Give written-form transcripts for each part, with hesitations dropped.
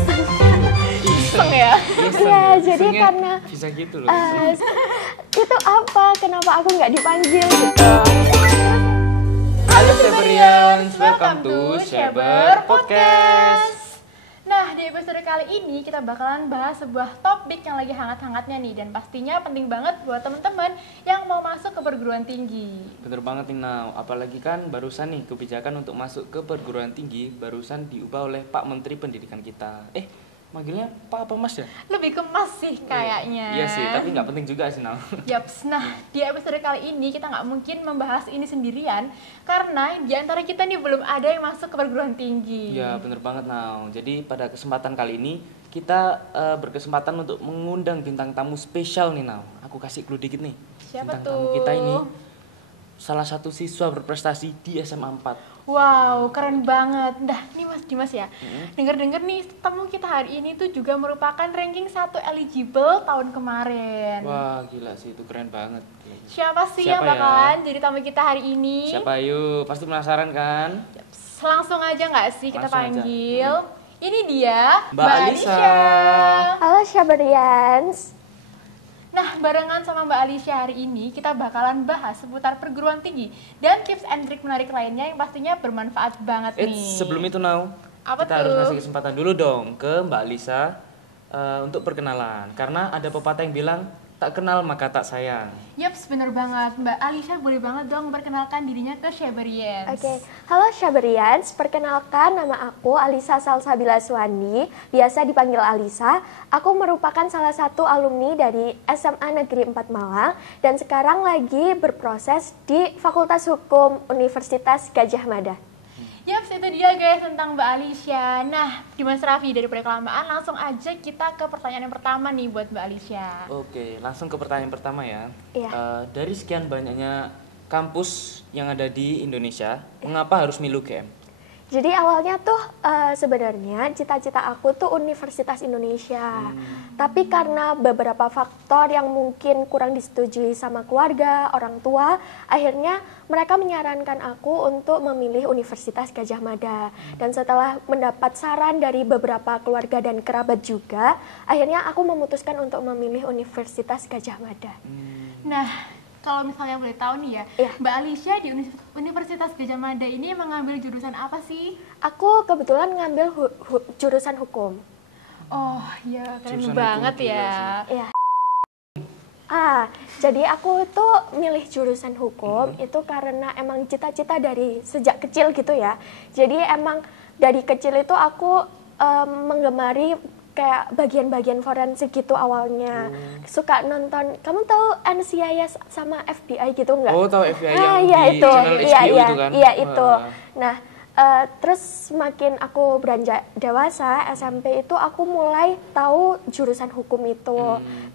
Iseng ya? Iya, jadi karena bisa gitu loh. itu apa? Kenapa aku nggak dipanggil gitu? Halo Sheberians, welcome to Sheber Podcast. Nah, di episode kali ini kita bakalan bahas sebuah topik yang lagi hangat-hangatnya nih, dan pastinya penting banget buat teman-teman yang mau masuk ke perguruan tinggi. Bener banget nih Nau, apalagi kan barusan nih kebijakan untuk masuk ke perguruan tinggi barusan diubah oleh Pak Menteri Pendidikan kita. Manggilnya Pak apa Mas ya? Lebih ke Mas sih kayaknya. Iya sih, tapi nggak penting juga sih Nau. Yaps, nah di episode kali ini kita nggak mungkin membahas ini sendirian karena di antara kita nih belum ada yang masuk ke perguruan tinggi. Iya bener banget Nau, jadi pada kesempatan kali ini kita berkesempatan untuk mengundang bintang tamu spesial nih Nau. Aku kasih clue dikit nih. Siapa bintang tuh? Tamu kita ini salah satu siswa berprestasi di SMA 4. Wow, keren banget. Dah, nih Mas Dimas ya. Dengar-dengar nih tamu kita hari ini tuh juga merupakan ranking 1 eligible tahun kemarin. Wah, gila sih, itu keren banget. Siapa sih Siapa yang bakalan jadi tamu kita hari ini? Siapa yuk? Pasti penasaran kan? Langsung aja nggak sih kita Langsung aja. panggil? Ini dia Mbak Alisa. Halo Syaberians. Nah, barengan sama Mbak Alisa hari ini kita bakalan bahas seputar perguruan tinggi dan tips and trik menarik lainnya yang pastinya bermanfaat banget nih. Sebelum itu Nau, Apa kita tuh? harus ngasih kesempatan dulu dong ke Mbak Alisa untuk perkenalan. Karena ada pepatah yang bilang, tak kenal maka tak sayang. Yaps, bener banget. Mbak Alisa boleh banget dong memperkenalkan dirinya ke Sheberians. Oke, halo Syaberians. Perkenalkan, nama aku Alisa Salsabila Suwandi, biasa dipanggil Alisa. Aku merupakan salah satu alumni dari SMA Negeri 4 Malang dan sekarang lagi berproses di Fakultas Hukum Universitas Gadjah Mada. Yaps, itu dia guys tentang Mbak Alisa. Nah, Dimas Raffi, daripada kelamaan langsung aja kita ke pertanyaan yang pertama nih buat Mbak Alisa. Oke, langsung ke pertanyaan pertama ya. Iya. Dari sekian banyaknya kampus yang ada di Indonesia, mengapa harus milih UGM? Jadi awalnya tuh sebenarnya cita-cita aku tuh Universitas Indonesia. Tapi karena beberapa faktor yang mungkin kurang disetujui sama keluarga, orang tua, akhirnya mereka menyarankan aku untuk memilih Universitas Gadjah Mada. Dan setelah mendapat saran dari beberapa keluarga dan kerabat juga, akhirnya aku memutuskan untuk memilih Universitas Gadjah Mada. Nah, kalau misalnya boleh tahu nih ya, Iya. Mbak Alisa di Universitas Gadjah Mada ini emang ngambil jurusan apa sih? Aku kebetulan ngambil jurusan hukum. Oh, ya keren Jurusan banget hukum, gila ya. Iya. Jadi aku tuh milih jurusan hukum itu karena emang cita-cita dari sejak kecil gitu ya. Jadi emang dari kecil itu aku menggemari kayak bagian-bagian forensik gitu awalnya. Suka nonton, kamu tahu NCIS sama FBI gitu nggak? Oh, tahu FBI yang iya di channel HBO itu kan? Iya itu. Wah. Nah, terus semakin aku beranjak dewasa, SMP itu aku mulai tahu jurusan hukum itu.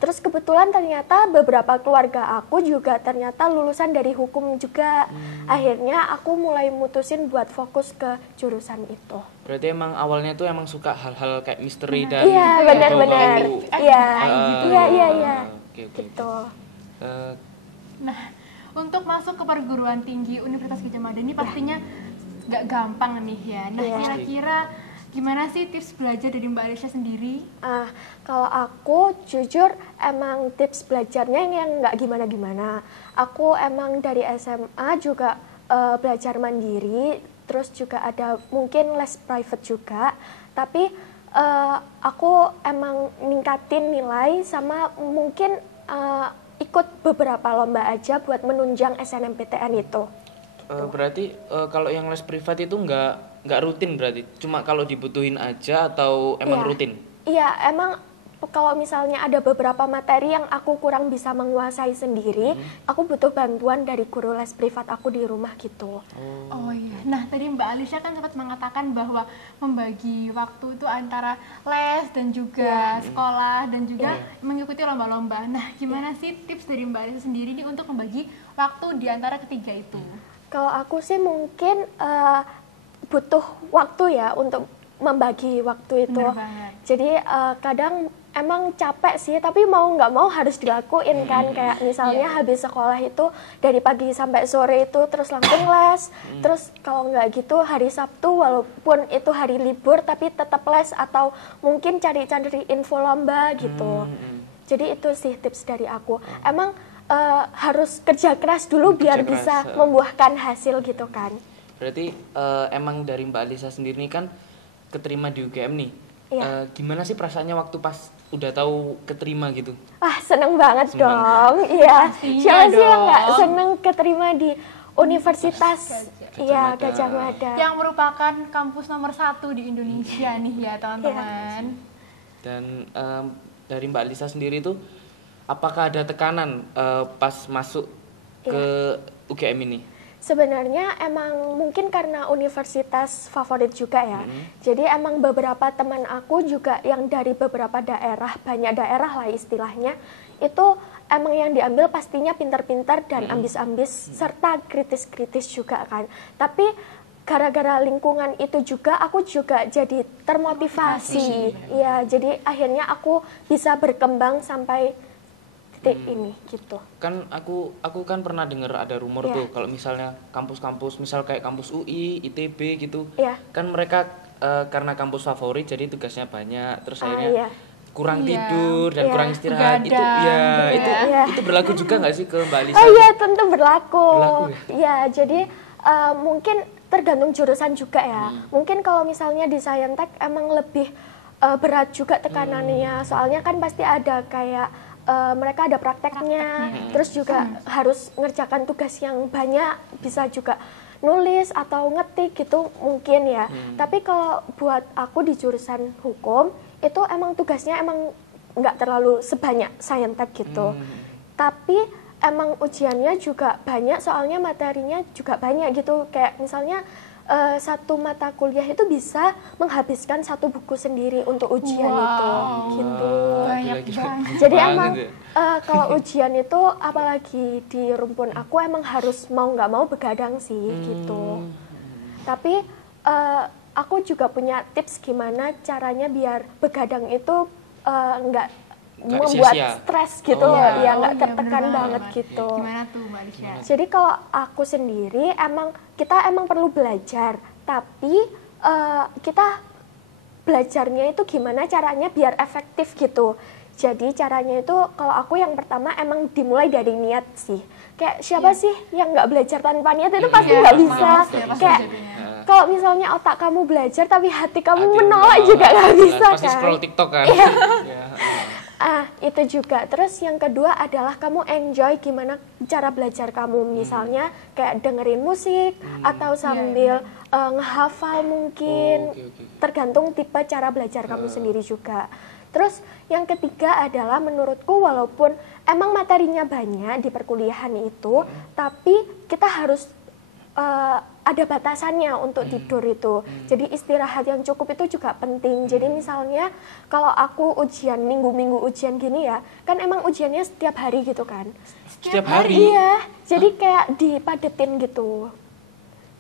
Terus kebetulan ternyata beberapa keluarga aku juga ternyata lulusan dari hukum juga. Akhirnya aku mulai mutusin buat fokus ke jurusan itu. Berarti emang awalnya tuh emang suka hal-hal kayak misteri dan Iya, benar-benar. Iya. Iya. Oke. Gitu. Eh, Nah, untuk masuk ke perguruan tinggi Universitas Gadjah Mada ini pastinya gak gampang nih ya. Nah, Iya. kira-kira gimana sih tips belajar dari Mbak Alisa sendiri? Kalau aku jujur emang tips belajarnya yang nggak gimana-gimana. Aku emang dari SMA juga belajar mandiri, terus juga ada mungkin les private juga. Tapi aku emang ningkatin nilai sama mungkin ikut beberapa lomba aja buat menunjang SNMPTN itu. berarti kalau yang les privat itu nggak rutin berarti? Cuma kalau dibutuhin aja atau emang Iya. rutin? Iya, emang kalau misalnya ada beberapa materi yang aku kurang bisa menguasai sendiri, aku butuh bantuan dari guru les privat aku di rumah gitu. Oh iya. Nah, tadi Mbak Alisa kan sempat mengatakan bahwa membagi waktu itu antara les dan juga sekolah dan juga mengikuti lomba-lomba. Nah, gimana sih tips dari Mbak Alisa sendiri nih untuk membagi waktu di antara ketiga itu? Kalau aku sih mungkin butuh waktu ya untuk membagi waktu itu. Bener banget. Jadi kadang emang capek sih, tapi mau nggak mau harus dilakuin kan. Kayak misalnya habis sekolah itu dari pagi sampai sore itu terus langsung les. Terus kalau nggak gitu hari Sabtu walaupun itu hari libur tapi tetap les atau mungkin cari-cari info lomba gitu. Jadi itu sih tips dari aku. Emang harus kerja keras dulu biar bisa membuahkan hasil gitu kan. Berarti emang dari Mbak Alisa sendiri ini kan keterima di UGM nih. Gimana sih perasaannya waktu pas udah tahu keterima gitu? Seneng banget dong. Iya. Siapa sih yang nggak seneng keterima di Universitas Gadjah Mada. Yang merupakan kampus nomor 1 di Indonesia nih ya teman-teman. Dan dari Mbak Alisa sendiri tuh apakah ada tekanan pas masuk ke UGM ini? Sebenarnya emang mungkin karena universitas favorit juga ya. Jadi emang beberapa teman aku juga yang dari beberapa daerah, banyak daerah lah istilahnya, itu emang yang diambil pastinya pintar-pintar dan ambis-ambis serta kritis-kritis juga kan. Tapi gara-gara lingkungan itu juga aku juga jadi termotivasi. Ya, jadi akhirnya aku bisa berkembang sampai ini gitu. Kan aku kan pernah dengar ada rumor tuh kalau misalnya kampus-kampus misal kayak kampus UI, ITB gitu. Kan mereka karena kampus favorit jadi tugasnya banyak terus akhirnya kurang tidur dan kurang istirahat. Itu berlaku juga nggak sih ke Mbak Alisa? Iya, tentu berlaku. Ya, jadi mungkin tergantung jurusan juga ya. Mungkin kalau misalnya di Saintek emang lebih berat juga tekanannya. Soalnya kan pasti ada kayak mereka ada prakteknya, terus juga harus ngerjakan tugas yang banyak, bisa juga nulis atau ngetik gitu mungkin ya. Tapi kalau buat aku di jurusan hukum, itu emang tugasnya emang nggak terlalu sebanyak Saintek gitu. Tapi emang ujiannya juga banyak, soalnya materinya juga banyak gitu. Kayak misalnya satu mata kuliah itu bisa menghabiskan satu buku sendiri untuk ujian itu gitu. Jadi emang kalau ujian itu apalagi di rumpun aku emang harus mau nggak mau begadang sih gitu. Tapi aku juga punya tips gimana caranya biar begadang itu nggak membuat stres gitu ya nggak tertekan banget gitu. Gimana tuh Mbak Alisa? Jadi kalau aku sendiri kita emang perlu belajar, tapi kita belajarnya itu gimana caranya biar efektif gitu. Jadi caranya itu kalau aku yang pertama emang dimulai dari niat sih. Kayak siapa sih yang nggak belajar tanpa niat itu pasti nggak bisa. Kayak kalau misalnya otak kamu belajar tapi hati kamu menolak juga nggak bisa pasti kan. Scroll TikTok kan. Itu juga. Terus yang kedua adalah kamu enjoy gimana cara belajar kamu. Misalnya kayak dengerin musik atau sambil ngehafal mungkin. Tergantung tipe cara belajar kamu sendiri juga. Terus yang ketiga adalah menurutku walaupun emang materinya banyak di perkuliahan itu, tapi kita harus ada batasannya untuk tidur itu. Jadi istirahat yang cukup itu juga penting. Jadi misalnya kalau aku ujian minggu-minggu ujian gini ya, kan emang ujiannya setiap hari gitu kan. Setiap hari? Iya, jadi kayak dipadetin gitu.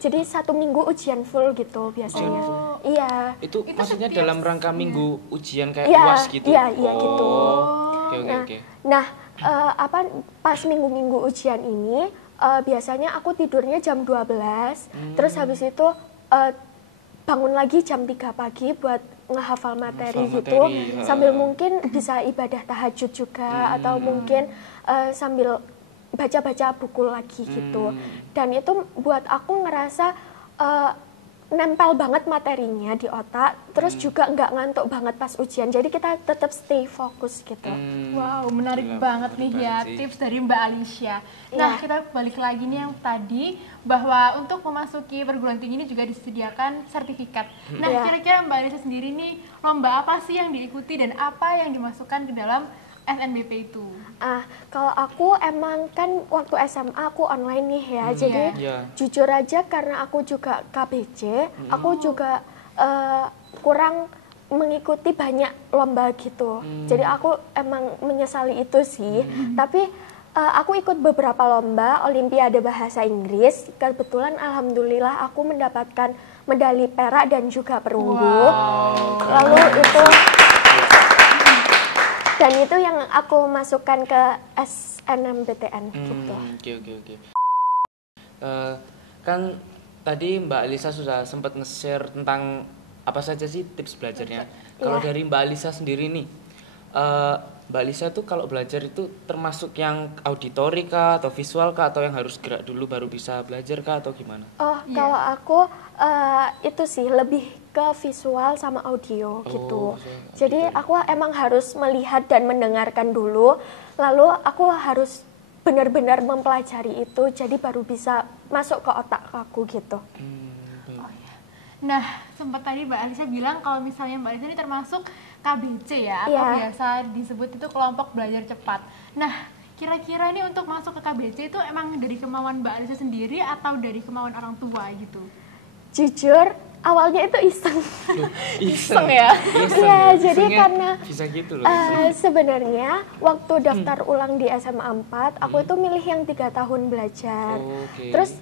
Jadi 1 minggu ujian full gitu biasanya. Iya. Itu maksudnya dalam rangka minggu ujian kayak UAS gitu? Iya gitu. Oke. Nah, pas minggu-minggu ujian ini, biasanya aku tidurnya jam 12, terus habis itu bangun lagi jam 3 pagi buat ngehafal materi gitu, sambil mungkin bisa ibadah tahajud juga, atau mungkin sambil baca-baca buku lagi gitu. Dan itu buat aku ngerasa nempel banget materinya di otak, terus juga nggak ngantuk banget pas ujian. Jadi kita tetap stay fokus gitu. Wow, menarik banget nih ya tips dari Mbak Alisa. Nah, kita balik lagi nih yang tadi bahwa untuk memasuki perguruan tinggi ini juga disediakan sertifikat. Nah, kira-kira Mbak Alisa sendiri nih lomba apa sih yang diikuti dan apa yang dimasukkan ke dalam SNBP itu? Kalau aku emang kan waktu SMA aku online nih ya, jadi jujur aja karena aku juga KBJ, aku juga kurang mengikuti banyak lomba gitu. Jadi aku emang menyesali itu sih. Tapi aku ikut beberapa lomba Olimpiade Bahasa Inggris. Kebetulan alhamdulillah aku mendapatkan medali perak dan juga perunggu. Lalu itu yang aku masukkan ke SNMPTN gitu. Oke. Kan tadi Mbak Alisa sudah sempat nge-share tentang apa saja sih tips belajarnya. Kalau dari Mbak Alisa sendiri nih, Mbak Alisa tuh kalau belajar itu termasuk yang auditori kah atau visual kah atau yang harus gerak dulu baru bisa belajar kah atau gimana? Kalau aku itu sih lebih ke visual sama audio gitu. Jadi aku emang harus melihat dan mendengarkan dulu, lalu aku harus benar-benar mempelajari itu, jadi baru bisa masuk ke otak aku gitu. Nah, sempat tadi Mbak Alisa bilang kalau misalnya Mbak Alisa ini termasuk KBC ya, atau biasa disebut itu kelompok belajar cepat. Nah, kira-kira ini untuk masuk ke KBC itu emang dari kemauan Mbak Alisa sendiri atau dari kemauan orang tua gitu? Jujur, awalnya itu iseng. Iseng ya? Iya, jadi karena bisa gitu loh. Sebenarnya waktu daftar ulang di SMA 4, aku itu milih yang 3 tahun belajar. Terus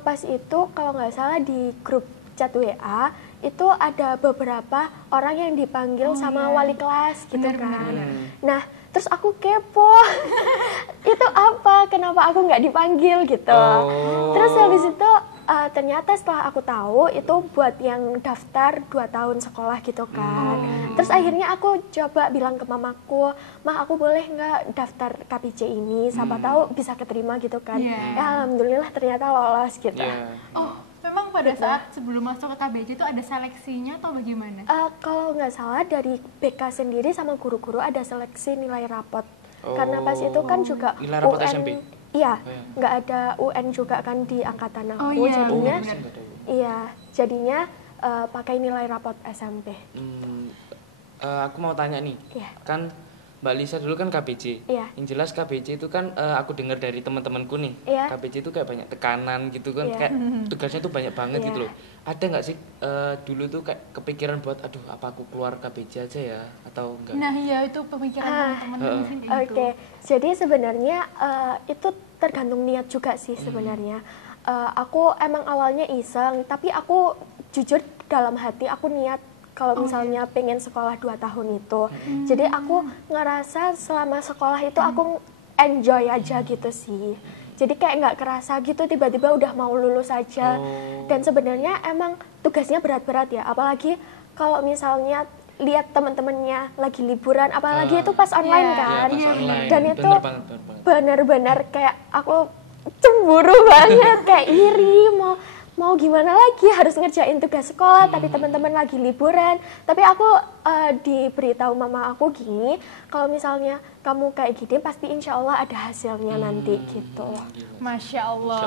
pas itu kalau nggak salah di grup chat WA, itu ada beberapa orang yang dipanggil sama wali kelas gitu kan. Nah, terus aku kepo, itu apa? Kenapa aku nggak dipanggil gitu? Terus habis itu ternyata setelah aku tahu itu buat yang daftar 2 tahun sekolah gitu kan. Terus akhirnya aku coba bilang ke mamaku, "Mah, aku boleh nggak daftar KBC ini? Siapa tahu bisa keterima gitu kan." Ya alhamdulillah ternyata lolos gitu. Memang pada saat sebelum masuk ke KBC itu ada seleksinya atau bagaimana? Kalau nggak salah dari BK sendiri sama guru-guru ada seleksi nilai rapot. Karena pas itu kan juga nilai rapot UN, SMP? Iya, nggak ada UN juga kan di angkatan aku, jadinya pakai nilai rapot SMP. Aku mau tanya nih, kan Mbak Lisa dulu kan KBC. Yang jelas KBC itu kan aku dengar dari teman-temanku nih, KBC itu kayak banyak tekanan gitu kan, kayak tugasnya tuh banyak banget gitu loh. Ada nggak sih dulu tuh kayak kepikiran buat, aduh apa aku keluar KBC aja ya atau enggak? Nah iya itu pemikiran teman-teman di sini. Oke, jadi sebenarnya itu tergantung niat juga sih sebenarnya. Aku emang awalnya iseng, tapi aku jujur dalam hati aku niat kalau misalnya pengen sekolah 2 tahun itu. Jadi aku ngerasa selama sekolah itu aku enjoy aja gitu sih. Jadi kayak nggak kerasa gitu tiba-tiba udah mau lulus aja. Dan sebenarnya emang tugasnya berat-berat ya. Apalagi kalau misalnya lihat teman-temannya lagi liburan, apalagi itu pas online kan. Dan itu benar-benar kayak aku cemburu banget, kayak iri, mau gimana lagi, harus ngerjain tugas sekolah tapi teman-teman lagi liburan. Tapi aku diberitahu mama aku gini, kalau misalnya kamu kayak gini pasti insya Allah ada hasilnya nanti gitu. Masya Allah,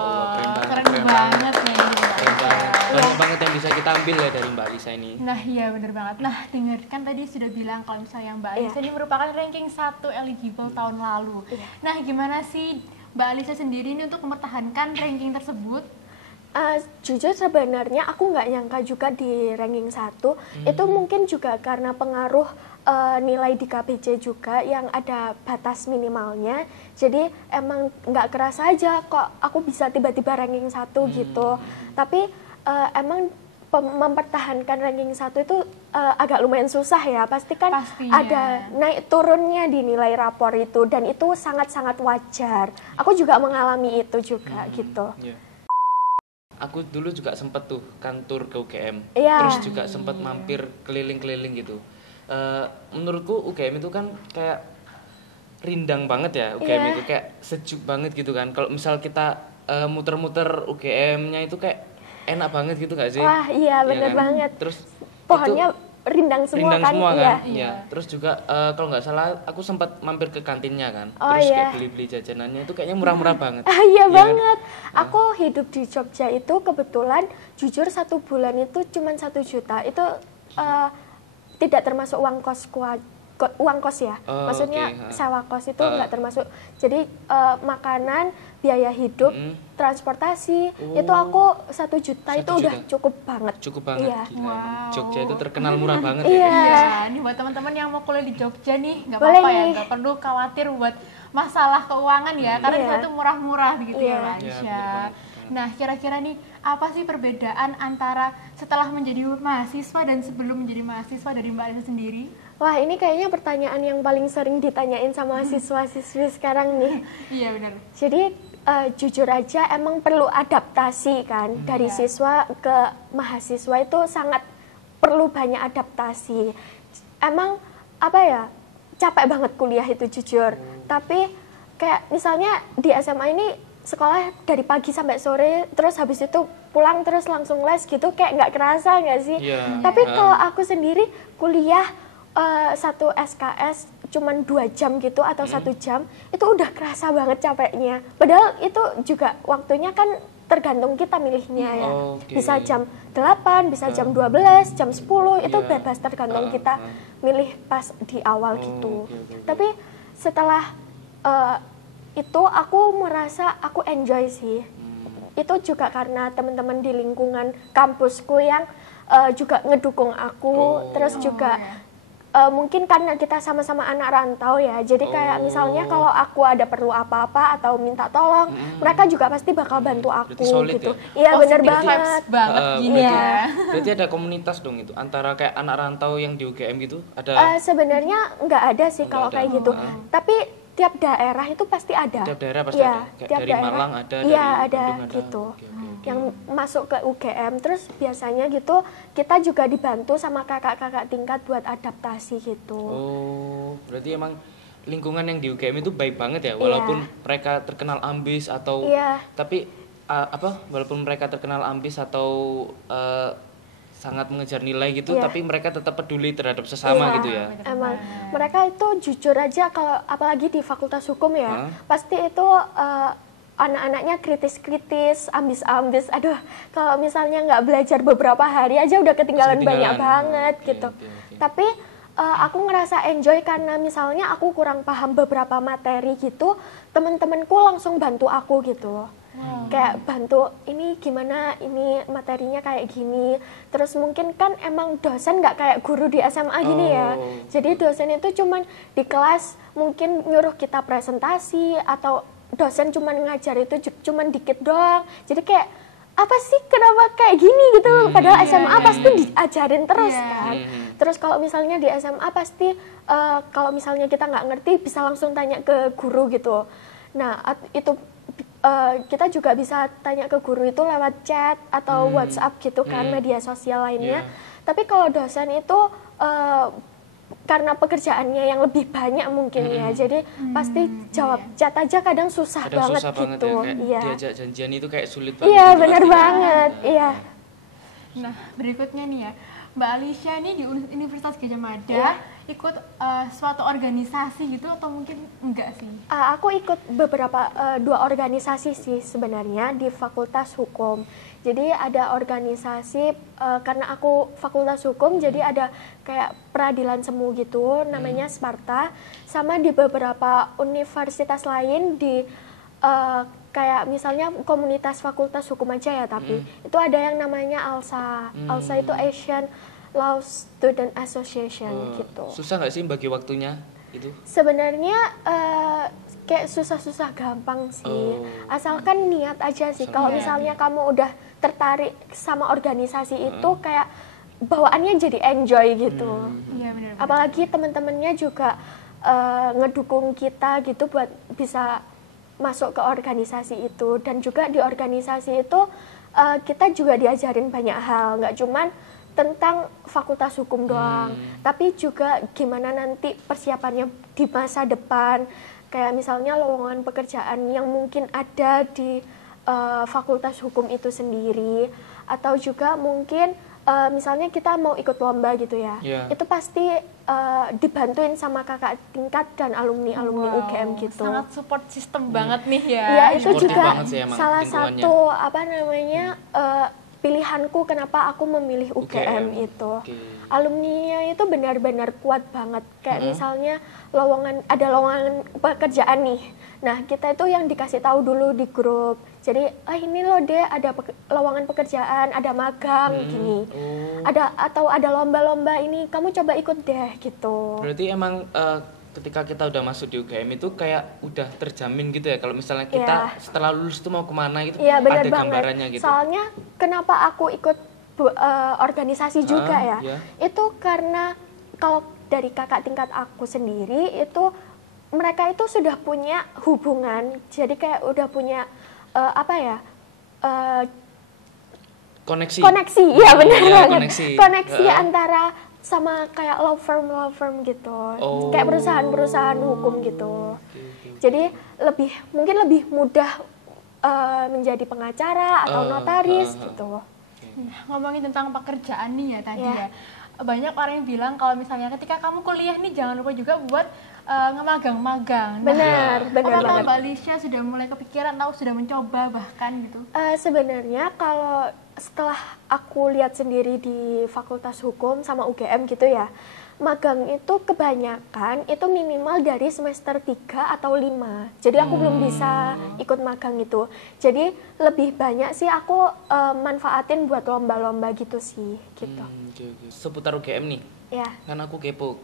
keren banget ya. Banyak banget yang bisa kita ambil ya dari Mbak Alisa ini. Nah iya bener banget. Nah dengar kan tadi sudah bilang kalau misalnya Mbak Alisa ini merupakan ranking 1 eligible tahun lalu. Nah gimana sih Mbak Alisa sendiri ini untuk mempertahankan ranking tersebut? Jujur sebenarnya aku nggak nyangka juga di ranking 1. Itu mungkin juga karena pengaruh nilai di KBC juga yang ada batas minimalnya. Jadi emang nggak kerasa aja kok aku bisa tiba-tiba ranking 1 gitu. Tapi emang mempertahankan ranking 1 itu agak lumayan susah ya. Pasti kan ada naik turunnya di nilai rapor itu, dan itu sangat-sangat wajar. Aku juga mengalami itu juga gitu. Aku dulu juga sempet tuh kan tur ke UGM, terus juga sempet mampir keliling-keliling gitu. Menurutku UGM itu kan kayak rindang banget ya, UGM itu kayak sejuk banget gitu kan. Kalau misal kita muter-muter UGM-nya itu kayak enak banget gitu gak sih? Wah iya bener banget. Terus pohonnya rindang semua kan? Iya. Terus juga kalau nggak salah aku sempat mampir ke kantinnya kan. Terus kayak beli-beli jajanannya itu kayaknya murah-murah banget. Iya banget. Kan? Aku hidup di Jogja itu kebetulan jujur 1 bulan itu cuma 1 juta. Itu tidak termasuk uang kos ya. Maksudnya sewa kos itu nggak termasuk. Jadi makanan, biaya hidup, transportasi itu aku 1 juta itu udah cukup banget. Cukup banget. Iya. Wow. Jogja itu terkenal murah banget ya. Iya. Ini buat teman-teman yang mau kuliah di Jogja nih, nggak apa-apa ya, nggak perlu khawatir buat masalah keuangan ya, karena itu murah-murah begitu ya, Mbak Aisyah. Nah, kira-kira nih apa sih perbedaan antara setelah menjadi mahasiswa dan sebelum menjadi mahasiswa dari Mbak Alisa sendiri? Wah, ini kayaknya pertanyaan yang paling sering ditanyain sama siswa-siswi sekarang nih. Iya benar. Jadi jujur aja emang perlu adaptasi kan, dari siswa ke mahasiswa itu sangat perlu banyak adaptasi. Emang apa ya, capek banget kuliah itu jujur. Tapi kayak misalnya di SMA ini sekolah dari pagi sampai sore, terus habis itu pulang terus langsung les gitu, kayak nggak kerasa nggak sih? Tapi kalau aku sendiri kuliah satu SKS cuman 2 jam gitu atau 1 jam, itu udah kerasa banget capeknya. Padahal itu juga waktunya kan tergantung kita milihnya ya. Bisa jam 8, bisa jam 12, jam 10, itu bebas tergantung kita milih pas di awal gitu. Tapi setelah itu aku merasa aku enjoy sih. Itu juga karena teman-teman di lingkungan kampusku yang juga ngedukung aku, terus juga mungkin karena kita sama-sama anak rantau ya, jadi kayak misalnya kalau aku ada perlu apa-apa atau minta tolong, mereka juga pasti bakal bantu aku gitu. Iya bener banget. Gini ya. Berarti ada komunitas dong itu antara kayak anak rantau yang di UGM gitu ada? Sebenarnya nggak ada sih kalau kayak gitu, tapi tiap daerah itu pasti ada. Tiap daerah pasti ada. Kayak Tiap dari daerah, Malang ada, iya dari ada Bandung ada. gitu. Yang masuk ke UGM, terus biasanya gitu kita juga dibantu sama kakak-kakak tingkat buat adaptasi gitu. Oh, berarti emang lingkungan yang di UGM itu baik banget ya, walaupun mereka terkenal ambis atau tapi walaupun mereka terkenal ambis atau sangat mengejar nilai gitu, tapi mereka tetap peduli terhadap sesama gitu ya. Emang mereka itu jujur aja, kalau apalagi di Fakultas Hukum ya, pasti itu anak-anaknya kritis-kritis, ambis-ambis. Aduh, kalau misalnya nggak belajar beberapa hari aja udah ketinggalan banyak banget gitu. Tapi aku ngerasa enjoy karena misalnya aku kurang paham beberapa materi gitu, teman-temanku langsung bantu aku gitu. Kayak bantu, ini gimana, ini materinya kayak gini. Terus mungkin kan emang dosen nggak kayak guru di SMA gini ya. Jadi dosen itu cuman di kelas mungkin nyuruh kita presentasi, atau dosen cuman ngajar itu cuman dikit doang. Jadi kayak apa sih, kenapa kayak gini gitu. Padahal SMA pasti diajarin terus kan. Terus kalau misalnya di SMA pasti kalau misalnya kita nggak ngerti bisa langsung tanya ke guru gitu. Nah itu kita juga bisa tanya ke guru itu lewat chat atau WhatsApp gitu kan, media sosial lainnya. Tapi kalau dosen itu karena pekerjaannya yang lebih banyak mungkin ya, jadi pasti jawab chat aja kadang susah banget gitu. Ya, diajak janjian itu kayak sulit banget. Iya benar banget. Iya. Nah berikutnya nih ya, Mbak Alisa nih di Universitas Gadjah Mada ikut suatu organisasi gitu atau mungkin enggak sih? Aku ikut beberapa 2 organisasi sih sebenarnya di Fakultas Hukum. Jadi ada organisasi karena aku Fakultas Hukum, jadi ada kayak peradilan semu gitu, namanya Sparta. Sama di beberapa universitas lain di kayak misalnya komunitas Fakultas Hukum aja ya, tapi itu ada yang namanya ALSA. ALSA itu Asian Law Student Association gitu. Susah nggak sih bagi waktunya itu? Sebenarnya kayak susah-susah gampang sih. Asalkan niat aja sih. Kalau misalnya kamu udah tertarik sama organisasi itu, kayak bawaannya jadi enjoy gitu. Iya benar. Apalagi teman-temannya juga ngedukung kita gitu buat bisa masuk ke organisasi itu. Dan juga di organisasi itu kita juga diajarin banyak hal, nggak cuman tentang Fakultas Hukum doang, tapi juga gimana nanti persiapannya di masa depan, kayak misalnya lowongan pekerjaan yang mungkin ada di Fakultas Hukum itu sendiri, atau juga mungkin misalnya kita mau ikut lomba gitu ya, itu pasti dibantuin sama kakak tingkat dan alumni-alumni UGM gitu. Sangat support system banget nih ya. Iya, itu juga sih, salah satu pilihanku kenapa aku memilih UGM itu. Alumninya itu benar-benar kuat banget. Kayak misalnya ada lowongan pekerjaan nih. Nah, kita itu yang dikasih tahu dulu di grup. Jadi, ini loh deh ada lowongan pekerjaan, ada magang gini. Ada lomba-lomba ini, kamu coba ikut deh gitu. Berarti emang ketika kita udah masuk di UGM itu kayak udah terjamin gitu ya kalau misalnya kita setelah lulus tuh mau kemana gitu, ada gambarannya gitu. Soalnya kenapa aku ikut organisasi juga itu karena kalau dari kakak tingkat aku sendiri itu mereka itu sudah punya hubungan, jadi kayak udah punya koneksi, ya benar banget, koneksi ya. Antara sama kayak law firm gitu, kayak perusahaan hukum gitu. Jadi mungkin lebih mudah menjadi pengacara atau notaris gitu. Nah, ngomongin tentang pekerjaan nih ya tadi ya, banyak orang yang bilang kalau misalnya ketika kamu kuliah nih jangan lupa juga buat ngemagang-magang. Benar apakah banget. Mbak Alicia sudah mulai kepikiran atau sudah mencoba bahkan gitu? Sebenarnya kalau setelah aku lihat sendiri di Fakultas Hukum sama UGM gitu ya, magang itu kebanyakan itu minimal dari semester 3 atau 5. Jadi aku belum bisa ikut magang itu. Jadi lebih banyak sih aku manfaatin buat lomba-lomba gitu sih gitu. Seputar UGM nih. Iya. Kan aku kepo.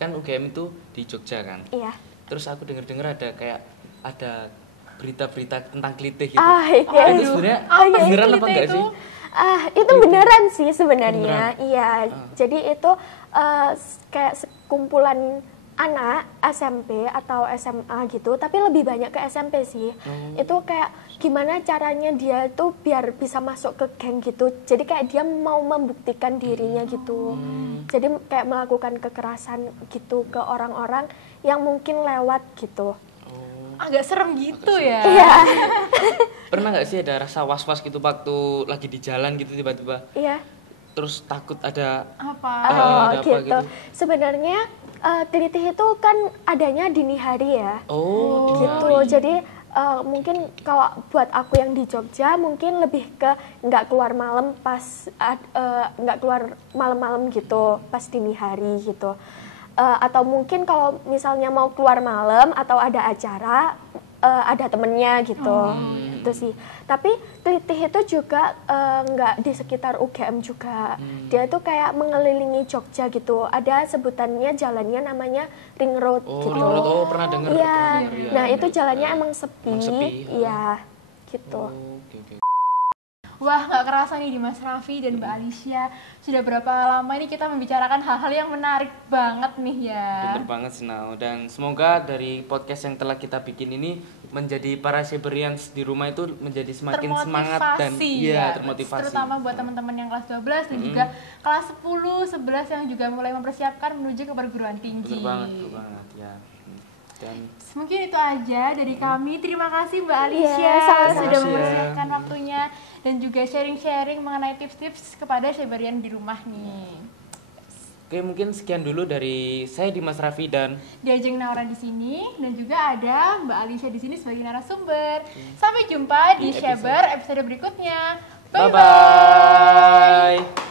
Kan UGM itu di Jogja kan? Iya. Terus aku dengar ada berita-berita tentang klitih gitu. Itu sebenarnya beneran apa enggak sih? Itu beneran sih sebenarnya. Iya. Jadi itu kayak sekumpulan anak SMP atau SMA gitu, tapi lebih banyak ke SMP sih. Itu kayak gimana caranya dia tuh biar bisa masuk ke geng gitu. Jadi kayak dia mau membuktikan dirinya gitu. Jadi kayak melakukan kekerasan gitu ke orang-orang yang mungkin lewat gitu. Agak serem gitu ya. Iya. Pernah nggak sih ada rasa was-was gitu waktu lagi di jalan gitu tiba-tiba? Iya. Terus takut ada apa gitu. Sebenarnya klitih itu kan adanya dini hari ya. Gitu. Jadi mungkin kalau buat aku yang di Jogja mungkin lebih ke nggak keluar malam nggak keluar malam-malam gitu pas dini hari gitu. Atau mungkin kalau misalnya mau keluar malam atau ada acara ada temennya gitu. Itu sih. Tapi klitih itu juga nggak di sekitar UGM juga. Dia itu kayak mengelilingi Jogja gitu. Ada sebutannya jalannya namanya Ring Road gitu. Ring Road, pernah dengar. Iya. Nah itu jalannya emang sepi. Iya, gitu. Wah, nggak kerasa nih di Mas Raffi dan Mbak Alicia. Sudah berapa lama ini kita membicarakan hal-hal yang menarik banget nih ya. Bener banget sih Nao. Dan semoga dari podcast yang telah kita bikin ini menjadi para Cyberians di rumah itu menjadi semakin semangat dan termotivasi. Terutama buat teman-teman yang kelas 12 dan juga kelas 10, 11 yang juga mulai mempersiapkan menuju ke perguruan tinggi. Bener banget ya. Dan mungkin itu aja dari kami. Terima kasih Mbak Alicia sudah mempersiapkan waktunya dan juga sharing-sharing mengenai tips-tips kepada Cyberian di rumah nih. Oke, mungkin sekian dulu dari saya Dimas Raffi dan Diajeng Naura di sini dan juga ada Mbak Alicia di sini sebagai narasumber. Sampai jumpa di Cyber episode berikutnya. Bye bye.